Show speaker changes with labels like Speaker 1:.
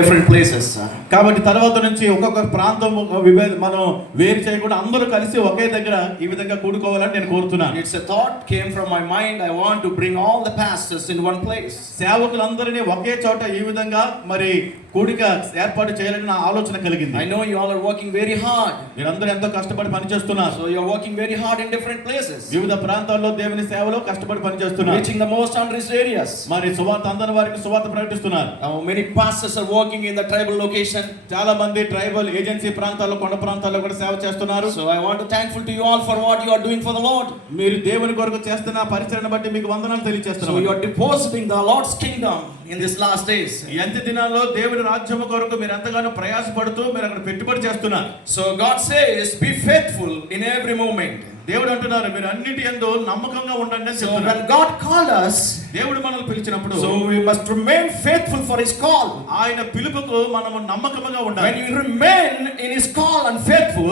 Speaker 1: different places.
Speaker 2: కాబట్టి తర్వాత నుంచి ఒక్కొక్క ప్రాంతం విభేద మనం వేరు చేయకుండా అందరూ కలిసి ఒకే దగ్గర ఈ విధంగా కూడుకోవాలని నేను కోరుతున్నాను.
Speaker 1: It's thought came from mind I want to bring all the pastors in one place
Speaker 2: సేవకులందరినీ ఒకే చోట ఈ విధంగా మరి కూడిక ఏర్పాటు చేయాలని నా ఆలోచన కలిగింది.
Speaker 1: I know you all are working very hard
Speaker 2: మీరు అందరూ ఎంతో కష్టపడి పనిచేస్తున్నారు.
Speaker 1: So you working very hard in different places
Speaker 2: వివిధ ప్రాంతాల్లో దేవుని సేవలో కష్టపడి పనిచేస్తున్నారు.
Speaker 1: Reaching the most and risk areas
Speaker 2: మరి సువార్త అందరి వారికి సువార్త ప్రకటిస్తున్నారు.
Speaker 1: Many pastors are in the tribal location organization
Speaker 2: చాలా మంది ట్రైబల్ ఏజెన్సీ ప్రాంతాల్లో కొండ ప్రాంతాల్లో కూడా సేవ చేస్తున్నారు.
Speaker 1: So I want thankful to you all for what you are doing for the Lord
Speaker 2: మీరు దేవుని కొరకు చేస్తున్న పరిచరణ బట్టి మీకు వందనాలు తెలియజేస్తున్నాను so you
Speaker 1: are depositing the Lord's kingdom in this last days
Speaker 2: ఎంత దినాల్లో దేవుని రాజ్యము కొరకు మీరు ఎంతగానో ప్రయాసపడుతూ మీరు అక్కడ పెట్టుబడి చేస్తున్నారు.
Speaker 1: So God says be faithful in every moment
Speaker 2: దేవుడు అంటున్నారు మీరు అన్నిటి ఎందో నమ్మకంగా ఉండండి so when
Speaker 1: God call us
Speaker 2: దేవుడు మనల్ని పిలిచినప్పుడు so
Speaker 1: we must remain faithful for his call
Speaker 2: ఆయన పిలుపుకు మనం నమ్మకంగా ఉండాలి. When
Speaker 1: you remain in his call and faithful